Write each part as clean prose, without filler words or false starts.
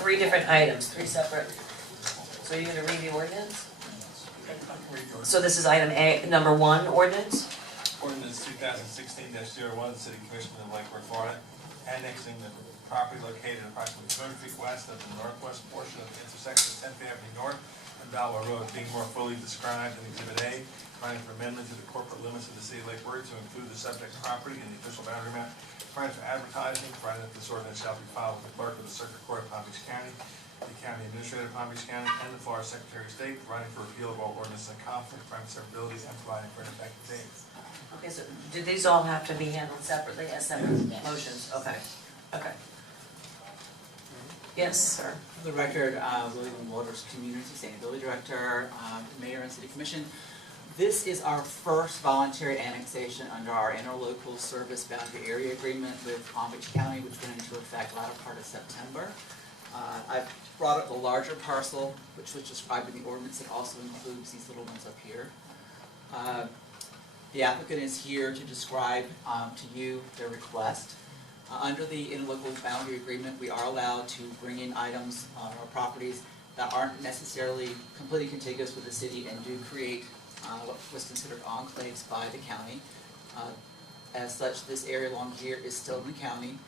three different items, three separate. So are you gonna read the ordinance? So this is item A, number 1, ordinance? Ordinance 2016-01, City Commission of Lake Worth, Florida, annexing the property located approximately 200 feet west of the northwest portion of the intersection of 10th Avenue North and Balboa Road, being more fully described in Exhibit A, providing for amendment to the corporate limits of the City of Lake Worth to include the subject property and the official boundary map, providing for advertising, providing that this ordinance shall be filed with the clerk of the Circuit Court of Palm Beach County, the County Administrator of Palm Beach County, and the Florida Secretary of State, providing for repeal of all ordinances in conflict, providing severabilities, and providing for an effective date. Okay, so do these all have to be handled separately as separate motions? Okay, okay. Yes, sir. For the record, William Waters, Community Sustainability Director, Mayor and City Commission. This is our first voluntary annexation under our interlocal service boundary area agreement with Palm Beach County, which went into effect latter part of September. I've brought up the larger parcel, which was described in the ordinance. It also includes these little ones up here. The applicant is here to describe to you their request. Under the interlocal boundary agreement, we are allowed to bring in items or properties that aren't necessarily completely contiguous with the city and do create what was considered enclaves by the county. As such, this area along here is still in the county.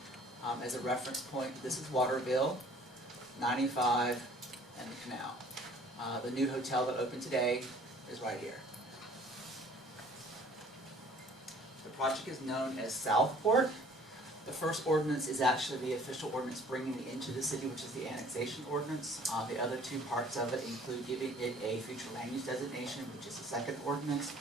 As a reference point, this is Waterville, 95, and the canal. The new hotel that opened today is right here. The project is known as Southport. The first ordinance is actually the official ordinance bringing it into the city, which is the annexation ordinance. The other two parts of it include giving it a future land use designation, which is the second ordinance.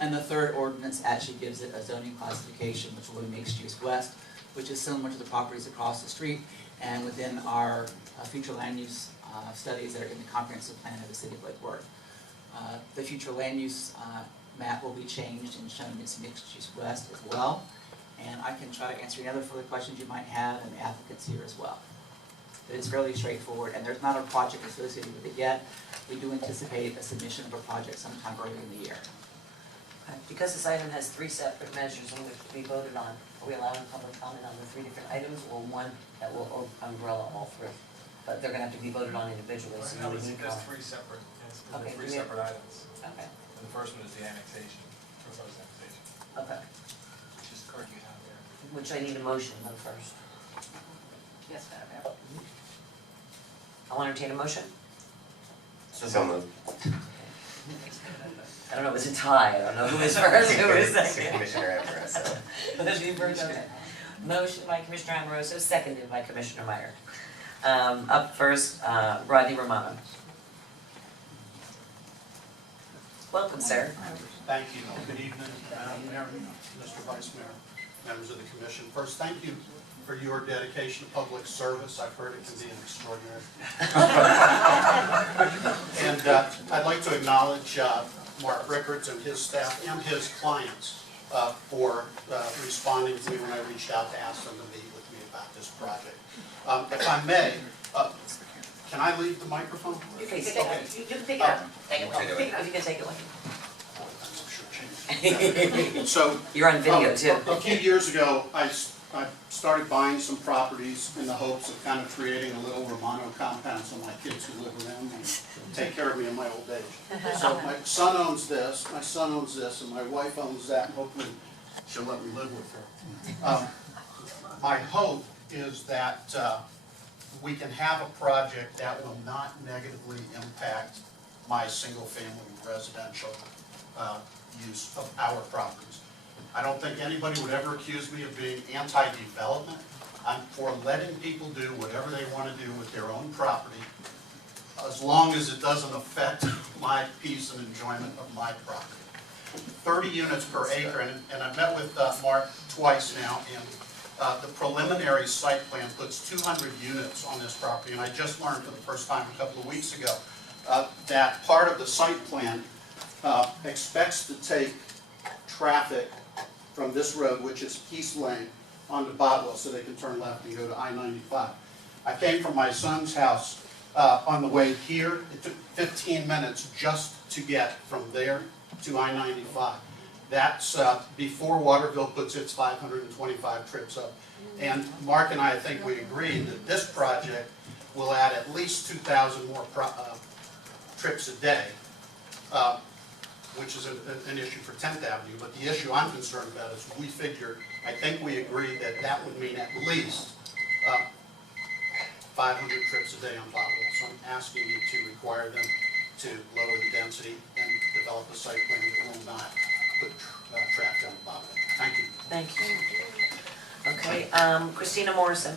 And the third ordinance actually gives it a zoning classification, which will be mixed use west, which is similar to the properties across the street and within our future land use studies that are in the comprehensive plan of the City of Lake Worth. The future land use map will be changed and shown as mixed use west as well. And I can try to answer any other further questions you might have, and the applicant's here as well. It is fairly straightforward, and there's not a project associated with it yet. We do anticipate a submission of a project sometime early in the year. Okay. Because this item has three separate measures in which to be voted on, are we allowing public comment on the three different items, or one that will umbrella all three? But they're gonna have to be voted on individually, so you would need There's comment. three separate, Okay, three yeah. separate items. Okay, And the first one is the annexation, proposed annexation, okay. which is the card you have there. Which I need a motion on first. Yes, ma'am. I'll entertain a motion. So moved. I don't know, it was a tie, I don't know who was first, who was City second. Commissioner Amoroso. Okay. Motion by Commissioner Amoroso, seconded by Commissioner Meyer. Up first, Rodney Romano. Welcome, sir. Thank you. Good evening, Mayor, Mr. Vice Mayor, members of the commission. First, thank you for your dedication to public service. I've heard it can be an extraordinary. And I'd like to acknowledge Mark Rickards and his staff and his clients for responding to me when I reached out to ask them to meet with me about this project. If I may, can I leave the microphone? You can take it up. You can pick it up. Take it up. You can take it with you. So You're on video too. A few years ago, I started buying some properties in the hopes of kind of creating a little Romano compound so my kids could live around me and take care of me in my old age. So my son owns this, my son owns this, and my wife owns that, and hopefully she'll let me live with her. My hope is that we can have a project that will not negatively impact my single-family residential use of our properties. I don't think anybody would ever accuse me of being anti-development. I'm for letting people do whatever they want to do with their own property, as long as it doesn't affect my peace and enjoyment of my property. 30 units per acre, and I've met with Mark twice now, and the preliminary site plan puts 200 units on this property, and I just learned for the first time a couple of weeks ago that part of the site plan expects to take traffic from this road, which is East Lane, onto Botwell, so they can turn left and go to I-95. I came from my son's house on the way here. It took 15 minutes just to get from there to I-95. That's before Waterville puts its 525 trips up. And Mark and I think we agree that this project will add at least 2,000 more trips a day, which is an issue for 10th Avenue. But the issue I'm concerned about is we figured, I think we agreed that that would mean at least 500 trips a day on Bothwell. So I'm asking you to require them to lower the density and develop a site plan that will not put traffic on Bothwell. Thank you. Thank you. Okay, Christina Morrison.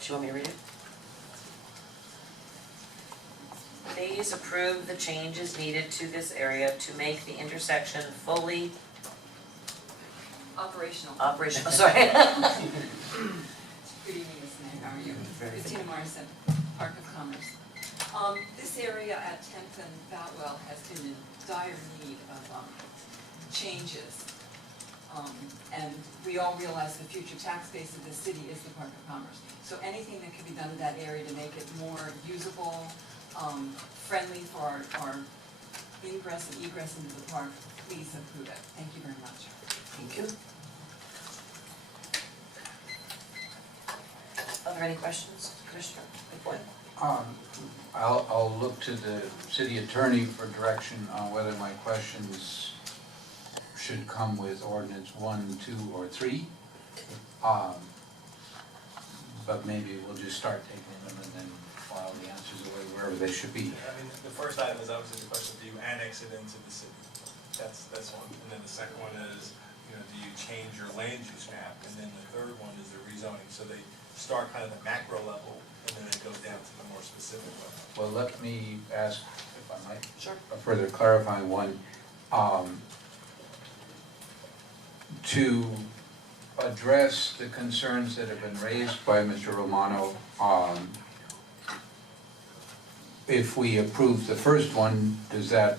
Do you want me to read it? Please approve the changes needed to this area to make the intersection fully operational, sorry. Good evening, Ms. Mayor, how are you? Christina Morrison, Park of Commerce. This area at 10th and Boutwell has been in dire need of changes. And we all realize the future tax base of this city is the Park of Commerce. So anything that can be done in that area to make it more usable, friendly for our ingress and egress into the park, please approve it. Thank you very much. Thank you. Are there any questions, Commissioner McBoyd? I'll look to the city attorney for direction on whether my questions should come with ordinance 1, 2, or 3. But maybe we'll just start taking them and then file the answers away wherever they should be. I mean, the first item is obviously the question, do you annex it into the city? That's one. And then the second one is, do you change your land use map? And then the third one is the rezoning. So they start kind of the macro level, and then it goes down to the more specific level. Well, let me ask, if I might, Sure. a further clarifying one. To address the concerns that have been raised by Mr. Romano, if we approve the first one, does that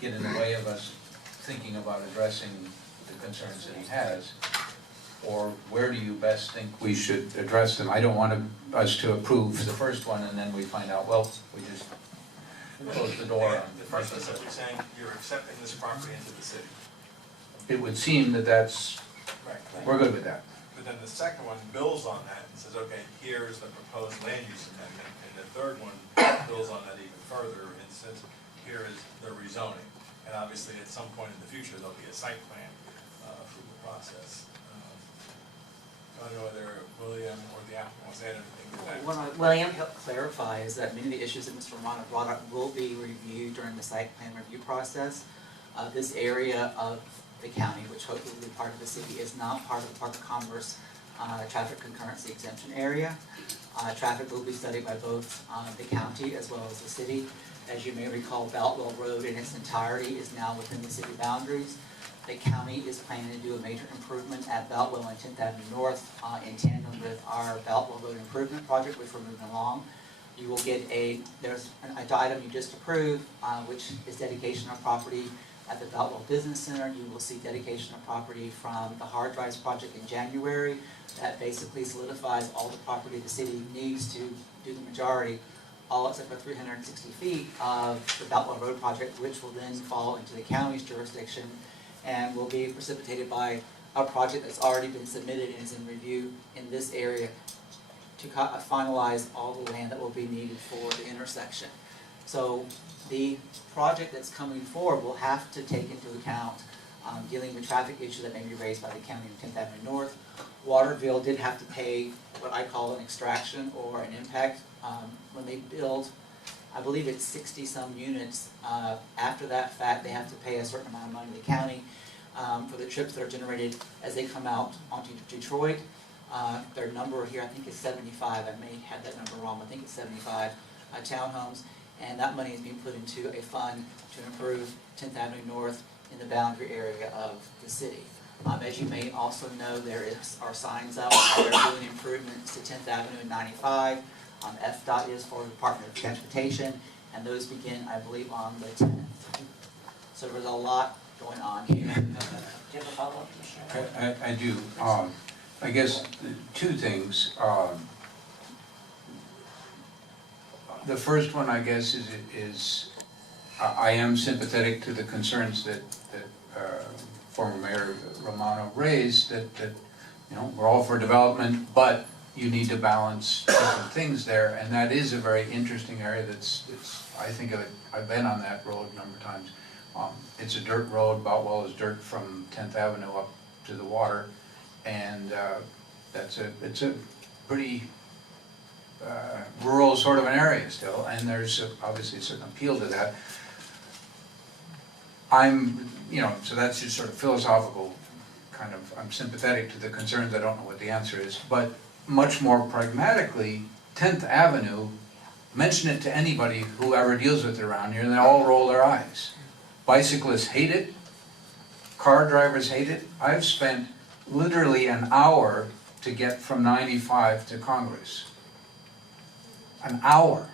get in the way of us thinking about addressing the concerns that he has? Or where do you best think we should address them? I don't want us to approve the first one and then we find out, well, we just close the door on The first one is simply saying you're accepting this property into the city. it would seem that that's, Right. we're good with that. But then the second one builds on that and says, okay, here's the proposed land use amendment. And the third one builds on that even further and says, here is the rezoning. And obviously, at some point in the future, there'll be a site plan for the process. I don't know whether William or the applicant wants to add anything to that. What I William? help clarify is that many of the issues that Mr. Romano brought up will be reviewed during the site plan review process. This area of the county, which hopefully will be part of the city, is not part of the Park of Commerce traffic concurrency exemption area. Traffic will be studied by both the county as well as the city. As you may recall, Boutwell Road in its entirety is now within the city boundaries. The county is planning to do a major improvement at Boutwell and 10th Avenue North in tandem with our Boutwell Road Improvement Project, which we're moving along. You will get there's an item you just approved, which is dedication of property at the Boutwell Business Center. You will see dedication of property from the hard drives project in January. That basically solidifies all the property the city needs to do the majority, all except for 360 feet of the Boutwell Road project, which will then fall into the county's jurisdiction and will be precipitated by a project that's already been submitted and is in review in this area to finalize all the land that will be needed for the intersection. So the project that's coming forward will have to take into account dealing with traffic issues that may be raised by the county in 10th Avenue North. Waterville did have to pay what I call an extraction or an impact when they build, I believe it's 60-some units. After that fact, they have to pay a certain amount of money to the county for the trips that are generated as they come out onto Detroit. Their number here, I think, is 75. I may have that number wrong. I think it's 75 townhomes. And that money is being put into a fund to improve 10th Avenue North in the boundary area of the city. As you may also know, are signs up. They're doing improvements to 10th Avenue and 95. FDOT is for the Department of Transportation, and those begin, I believe, on the 10th. So there's a lot going on here. Do you have a follow-up, Commissioner? I do. I guess two things. The first one, I guess, is I am sympathetic to the concerns that former Mayor Romano raised, that You know, we're all for development, but you need to balance different things there, and that is a very interesting area it's, I think I've been on that road a number of times. It's a dirt road, Boutwell is dirt from 10th Avenue up to the water, and it's a pretty rural sort of an area still, and there's obviously a certain appeal to that. So that's just sort of philosophical kind of, I'm sympathetic to the concerns, I don't know what the answer is, but much more pragmatically, 10th Avenue, mention it to anybody who ever deals with it around here, and they all roll their eyes. Bicyclists hate it, car drivers hate it. I've spent literally an hour to get from 95 to Congress. An hour.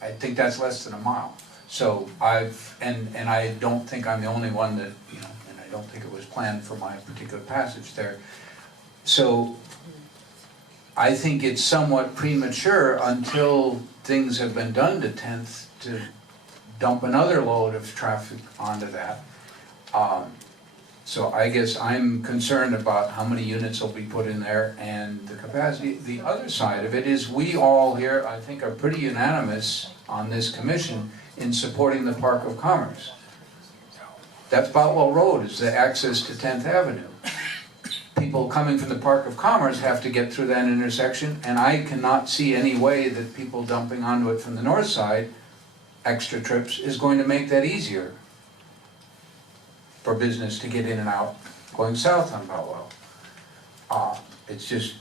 I think that's less than a mile. So and I don't think I'm the only one that, and I don't think it was planned for my particular passage there. So I think it's somewhat premature until things have been done to 10th to dump another load of traffic onto that. So I guess I'm concerned about how many units will be put in there and the capacity. The other side of it is we all here, I think, are pretty unanimous on this commission in supporting the Park of Commerce. That's Boutwell Road, is the access to 10th Avenue. People coming from the Park of Commerce have to get through that intersection, and I cannot see any way that people dumping onto it from the north side, extra trips, is going to make that easier for business to get in and out going south on Boutwell. It's just,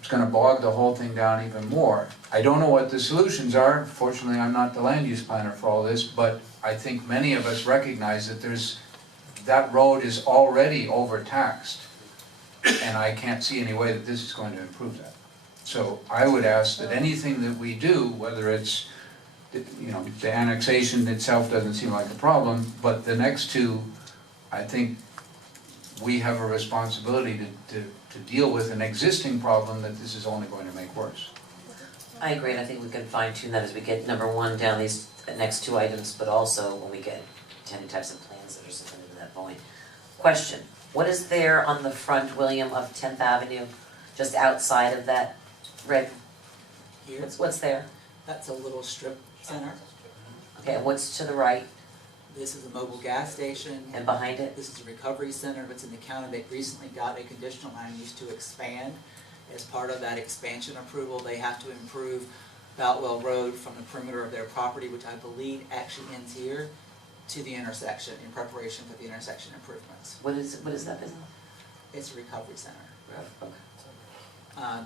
it's gonna bog the whole thing down even more. I don't know what the solutions are. Fortunately, I'm not the land use planner for all this, but I think many of us recognize that that road is already overtaxed, and I can't see any way that this is going to improve that. So I would ask that anything that we do, whether it's, the annexation itself doesn't seem like a problem, but the next two, I think we have a responsibility to deal with an existing problem that this is only going to make worse. I agree, and I think we can fine tune that as we get number one down these next two items, but also when we get 10 types of plans that are submitted to that point. Question, what is there on the front, William, of 10th Avenue, just outside of that red? Here, What's there? that's a little strip center. Okay, and what's to the right This is a mobile gas station. and behind it? This is a recovery center that's in the county. They recently got a conditional land use to expand. As part of that expansion approval, they have to improve Boutwell Road from the perimeter of their property, which I believe actually ends here, to the intersection in preparation for the intersection improvements. What is that business? It's a recovery center. Okay.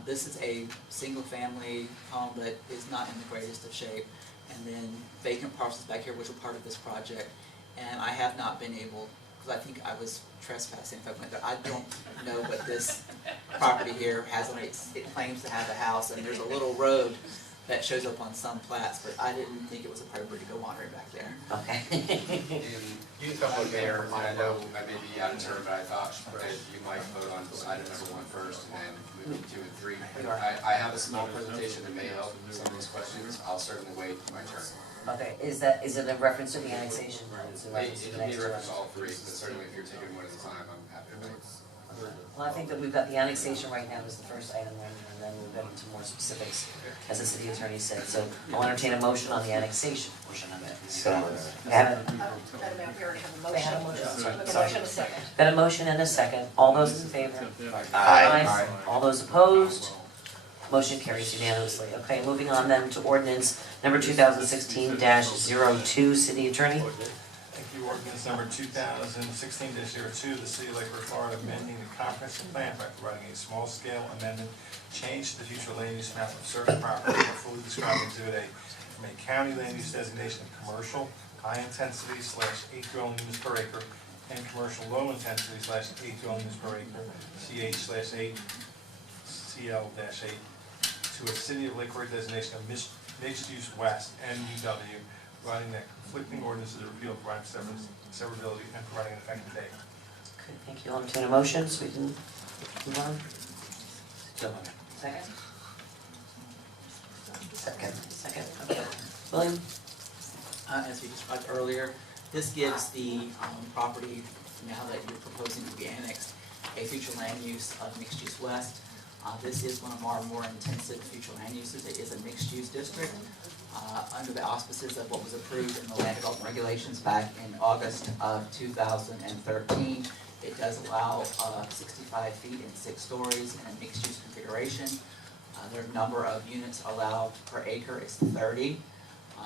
This is a single-family home that is not in the greatest of shape, and then vacant parcels back here which are part of this project. And I have not been able, because I think I was trespassing if I went there, I don't know what this property here has on it. It claims to have a house, and there's a little road that shows up on some plats, but I didn't think it was appropriate to go wandering back there. Okay. You thought, Mayor, and I know I may be out of turn, but I thought that you might vote on item number 1 first and then move to 2 and 3. I have a small presentation that may help some of these questions. I'll certainly wait my turn. Okay, is it a reference to the annexation? It's a It reference to can the be next a reference to one. all 3, but certainly if you're taking one at a time, I'm happy to wait. Well, I think that we've got the annexation right now as the first item, and then we'll get into more specifics, as the city attorney said. So I'll entertain a motion on the annexation portion of it. So We have a, Madam Mayor, we already have a we have a motion. motion, We have a sorry. motion and a second. Got a motion and a second. All those in favor? Aye. All those opposed? Motion carries unanimously. Okay, moving on then to ordinance number 2016-02, city attorney. Thank you. Ordinance number 2016-02, the City of Lake Worth, Florida, amending the comprehensive plan by providing a small-scale amendment, change to the future land use map of certain property more fully described in Exhibit A from a county land use designation of commercial, high-intensity / 8 dwelling units per acre, and commercial low-intensity / 8 dwelling units per acre, CH/8, CL-8, to a City of Lake Worth designation of mixed-use west, MUW, providing that conflicting ordinances are repealed, providing severability, and providing an effective date. Okay, thank you. I'll entertain a motion so we can move on. Second? Second, okay. William? As we described earlier, this gives the property, now that you're proposing to be annexed, a future land use of mixed use west. This is one of our more intensive future land uses. It is a mixed use district under the auspices of what was approved in the land development regulations back in August of 2013. It does allow 65 feet and 6 stories in a mixed use configuration. Their number of units allowed per acre is 30.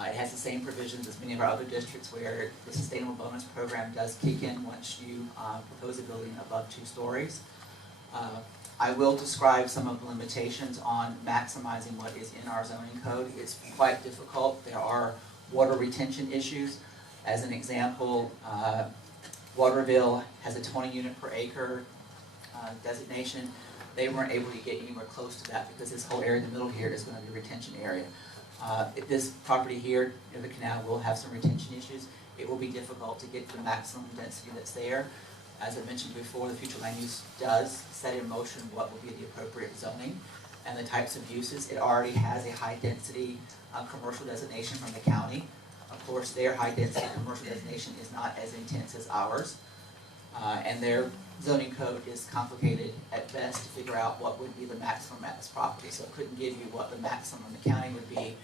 It has the same provisions as many of our other districts where the sustainable bonus program does kick in once you propose a building above 2 stories. I will describe some of the limitations on maximizing what is in our zoning code. It's quite difficult. There are water retention issues. As an example, Waterville has a 20 unit per acre designation. They weren't able to get anywhere close to that because this whole area in the middle here is going to be a retention area. This property here near the canal will have some retention issues. It will be difficult to get the maximum density that's there. As I mentioned before, the future land use does set in motion what will be the appropriate zoning and the types of uses. It already has a high density commercial designation from the county. Of course, their high density commercial designation is not as intense as ours. And their zoning code is complicated at best to figure out what would be the maximum at this property. So it couldn't give you what the maximum in the county would be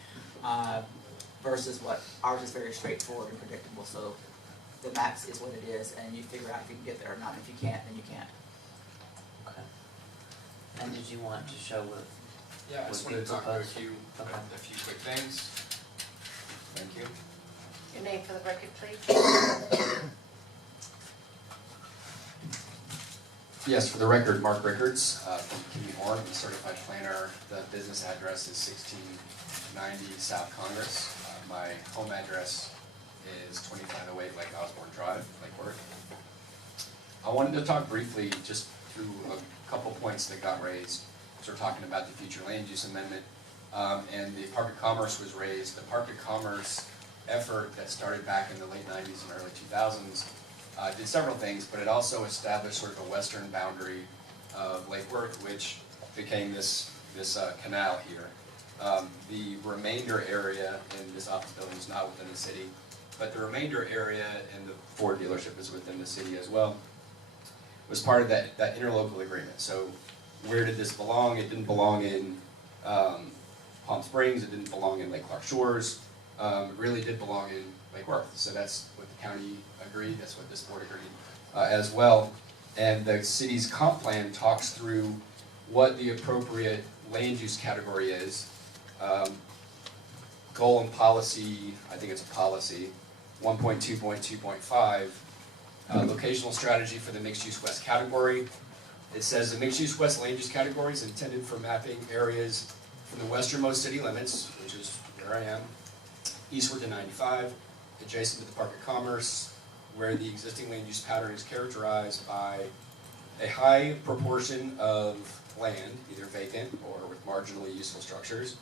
versus what ours is very straightforward and predictable. So the max is what it is, and you figure out if you can get there or not. If you can't, then you can't. Okay. And did you want to show what? Yeah, I just What wanted to you talk about propose? a few quick things. Thank you. Your name for the record, please. Yes, for the record, Mark Rickards from Kimmy Horn, I'm a certified planner. The business address is 1690 South Congress. My home address is 2508 Lake Osborne Drive, Lake Worth. I wanted to talk briefly just through a couple points that got raised. So we're talking about the future land use amendment, and the Park of Commerce was raised. The Park of Commerce effort that started back in the late 90s and early 2000s did several things, but it also established sort of a western boundary of Lake Worth, which became this canal here. The remainder area in this office building is not within the city, but the remainder area in the Ford dealership is within the city as well. It was part of that interlocal agreement. So where did this belong? It didn't belong in Palm Springs, it didn't belong in Lake Clark Shores, it really did belong in Lake Worth. So that's what the county agreed, that's what this board agreed as well. And the city's comp plan talks through what the appropriate land use category is. Goal and policy, I think it's a policy, 1.2.2.5, locational strategy for the mixed-use west category. It says the mixed-use west land use category is intended for mapping areas from the westernmost city limits, which is where I am, eastward to 95, adjacent to the Park of Commerce, where the existing land use pattern is characterized by a high proportion of land, either vacant or with marginally useful structures,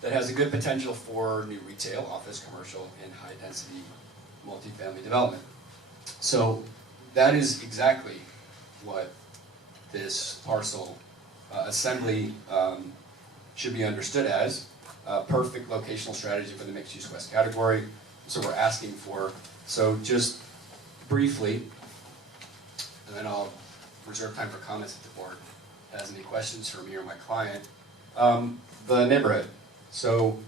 that has a good potential for new retail, office, commercial, and high-density multifamily development. So that is exactly what this parcel assembly should be understood as. Perfect locational strategy for the mixed-use west category. So we're asking for, so just briefly, and then I'll reserve time for comments if the board has any questions for me or my client. The neighborhood. So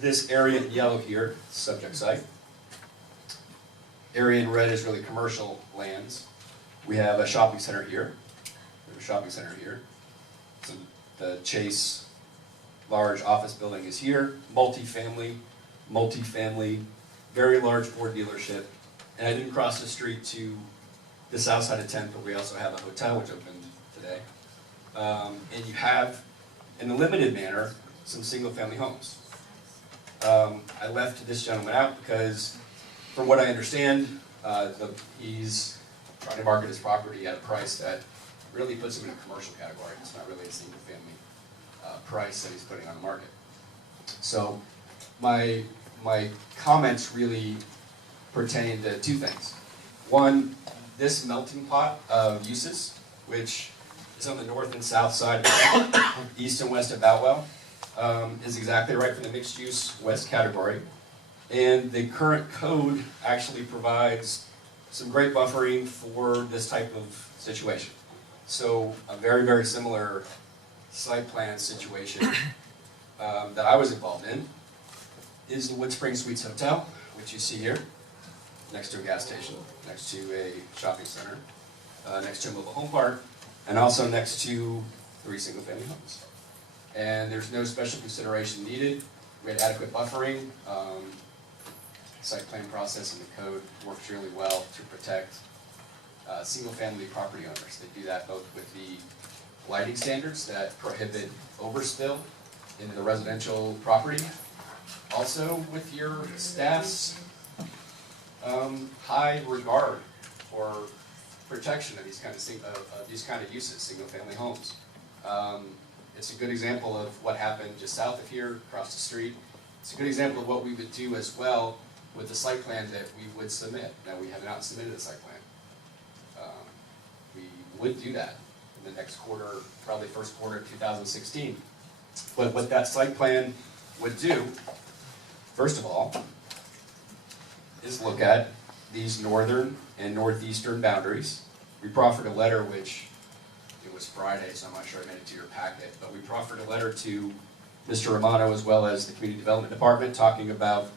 this area in yellow here, subject site. Area in red is really commercial lands. We have a shopping center here. We have a shopping center here. So the Chase large office building is here. Multifamily, very large Ford dealership. And I didn't cross the street to the south side of 10th, but we also have a hotel which opened today. And you have, in a limited manner, some single-family homes. I left this gentleman out because, from what I understand, he's trying to market his property at a price that really puts him in a commercial category. It's not really a single-family price that he's putting on the market. So my comments really pertain to two things. One, this melting pot of uses, which is on the north and south side, east and west of Boutwell, is exactly right for the mixed-use west category. And the current code actually provides some great buffering for this type of situation. So a very, very similar site plan situation that I was involved in is the Wood Spring Suites Hotel, which you see here, next to a gas station, next to a shopping center, next to a mobile home park, and also next to 3 single-family homes. And there's no special consideration needed. We had adequate buffering. Site plan process in the code works really well to protect single-family property owners. They do that both with the lighting standards that prohibit overspill into the residential property. Also with your staff's high regard for protection of these kind of uses, single-family homes. It's a good example of what happened just south of here, across the street. It's a good example of what we would do as well with the site plan that we would submit. Now, we have not submitted a site plan. We would do that in the next quarter, probably first quarter of 2016. But what that site plan would do, first of all, is look at these northern and northeastern boundaries. We proffered a letter, which it was Friday, so I'm not sure I made it to your packet, but we proffered a letter to Mr. Romano as well as the Community Development Department talking about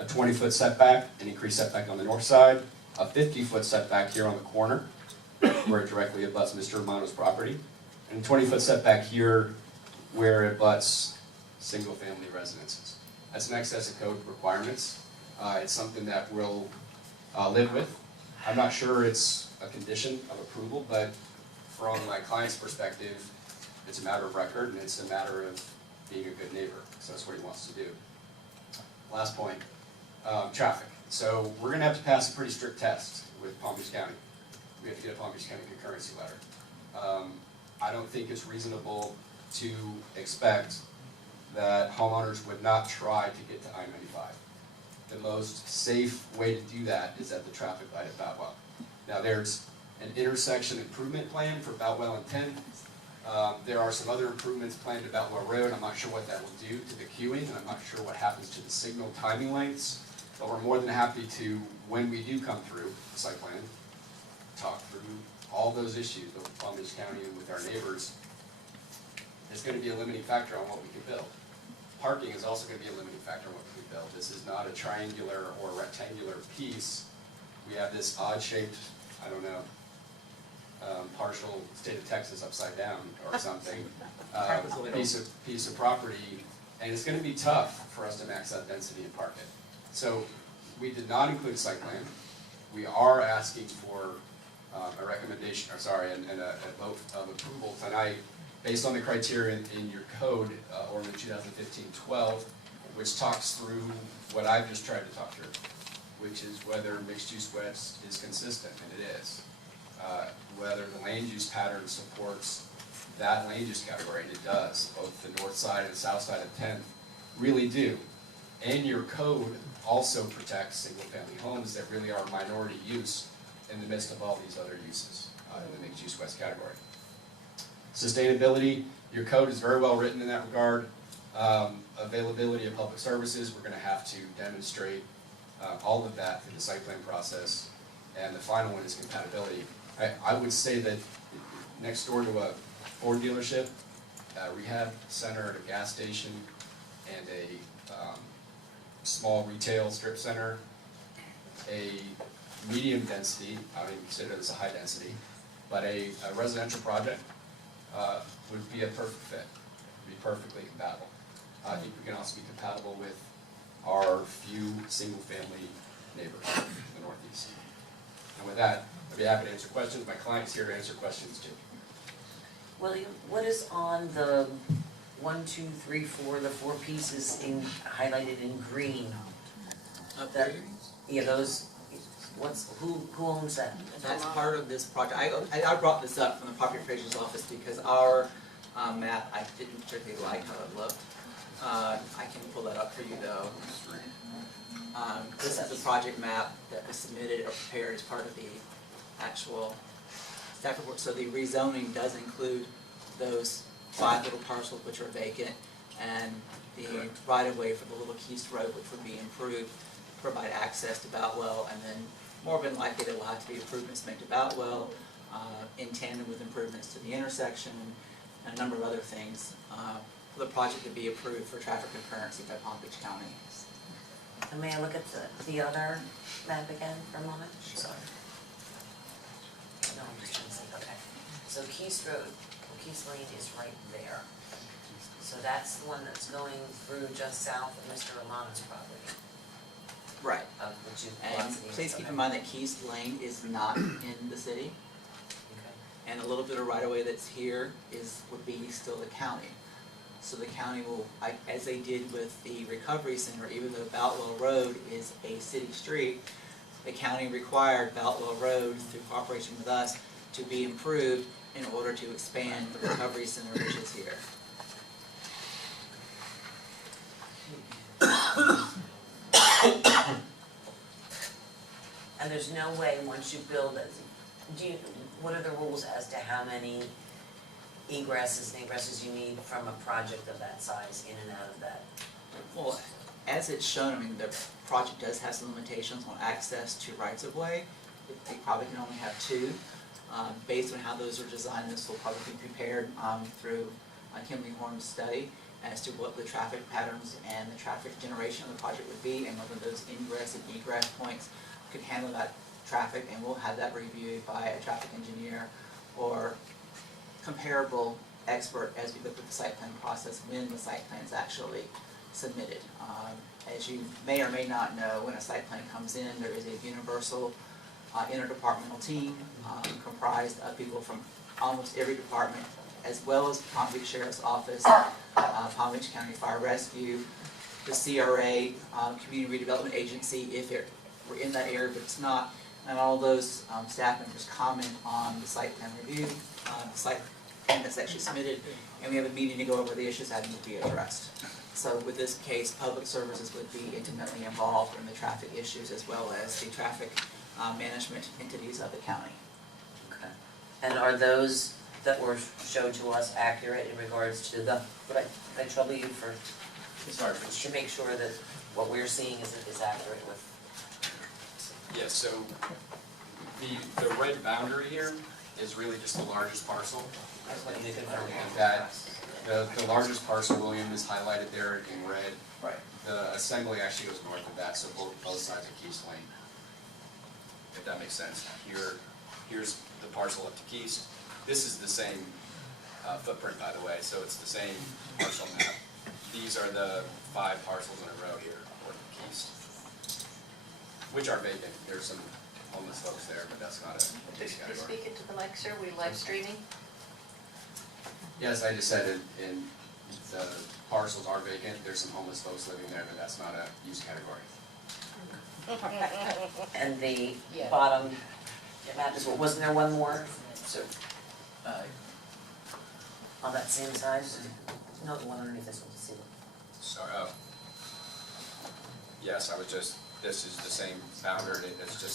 a 20-foot setback, an increased setback on the north side, a 50-foot setback here on the corner, where it directly abuts Mr. Romano's property, and a 20-foot setback here where it abuts single-family residences. That's in excess of code requirements. It's something that we'll live with. I'm not sure it's a condition of approval, but from my client's perspective, it's a matter of record and it's a matter of being a good neighbor. So that's what he wants to do. Last point, traffic. So we're going to have to pass a pretty strict test with Palm Beach County. We have to get a Palm Beach County concurrency letter. I don't think it's reasonable to expect that homeowners would not try to get to I-95. The most safe way to do that is at the traffic light at Boutwell. Now there's an intersection improvement plan for Boutwell and 10. There are some other improvements planned at Boutwell Road. I'm not sure what that will do to the queuing, and I'm not sure what happens to the signal timing lengths, but we're more than happy to, when we do come through the site plan, talk through all those issues with Palm Beach County and with our neighbors. It's going to be a limiting factor on what we can build. Parking is also going to be a limiting factor on what we can build. This is not a triangular or rectangular piece. We have this odd-shaped, I don't know, partial state of Texas upside down or something, piece of property, and it's going to be tough for us to max out density and park it. So we did not include a site plan. We are asking for a recommendation, or sorry, and a vote of approval tonight based on the criteria in your code, Ordinance 2015-12, which talks through what I've just tried to talk through, which is whether mixed-use west is consistent, and it is. Whether the land use pattern supports that land use category, and it does. Both the north side and the south side of 10th really do. And your code also protects single-family homes that really are minority use in the midst of all these other uses in the mixed-use west category. Sustainability, your code is very well written in that regard. Availability of public services, we're going to have to demonstrate all of that through the site plan process. And the final one is compatibility. I would say that next door to a Ford dealership, a rehab center, a gas station, and a small retail strip center, a medium density, I don't even consider this a high density, but a residential project would be a perfect fit, be perfectly compatible. I think we can also be compatible with our few single-family neighbors in the Northeast. And with that, I'd be happy to answer questions. My client's here to answer questions too. William, what is on the 1, 2, 3, 4, the 4 pieces highlighted in green? That, yeah, those, who owns that? That's part of this project. I brought this up from the property appraiser's office because our map, I didn't particularly like how it looked. I can pull that up for you though. This is the project map that was submitted or prepared as part of the actual staff report. So the rezoning does include those 5 little parcels which are vacant, and the right-of-way for the Little Keast Road, which would be improved, provide access to Boutwell, and then more than likely there will have to be improvements made to Boutwell, in tandem with improvements to the intersection and a number of other things, for the project to be approved for traffic concurrency by Palm Beach County. And may I look at the other map again for a moment? Sorry. No, I'm just trying to see, okay. So Keast Road, Keast Lane is right there. So that's the one that's going through just south of Mr. Romano's property, Right. of which you And lots of these. please keep in mind that Keast Lane is not in the city, Okay. and a little bit of right-of-way that's here would be still the county. So the county will, as they did with the recovery center, even though Boutwell Road is a city street, the county required Boutwell Road, through cooperation with us, to be improved in order to expand the recovery center which is here. And there's no way, once you build it, what are the rules as to how many egresses and egresses you need from a project of that size in and out of that? Well, as it's shown, I mean, the project does have some limitations on access to rights-of-way. They probably can only have two. Based on how those are designed, this will probably be prepared through Kimley Horn's study as to what the traffic patterns and the traffic generation of the project would be, and whether those ingress and egress points could handle that traffic, and we'll have that reviewed by a traffic engineer or comparable expert as we go through the site plan process when the site plan is actually submitted. As you may or may not know, when a site plan comes in, there is a universal interdepartmental team comprised of people from almost every department, as well as Palm Beach Sheriff's Office, Palm Beach County Fire Rescue, the CRA, Community Redevelopment Agency, if we're in that area, but it's not. And all those staff members comment on the site plan review, the site plan that's actually submitted, and we have a meeting to go over the issues having to be addressed. So with this case, public services would be intimately involved in the traffic issues as well as the traffic management entities of the county. Okay. And are those that were shown to us accurate in regards to the, would I trouble you for, to make sure that what we're seeing is accurate with? Yeah, so the red boundary here is really just the largest parcel. I just want you to confirm. And that, the largest parcel, William, is highlighted there in red. Right. The assembly actually goes north of that, so both sides of Keast Lane. If that makes sense. Here's the parcel up to Keast. This is the same footprint, by the way, so it's the same parcel map. These are the 5 parcels in a row here, north of Keast, which are vacant. There's some homeless folks there, but that's not a big Just category. speak into the mic, sir, we live streaming. Yes, I just said in the parcels are vacant. There's some homeless folks living there, but that's not a use category. And the Yeah. bottom map is, wasn't there one more? So, on that same size? No, the one underneath this one, to see. Sorry, oh. Yes, I was just, this is the same boundary, it's just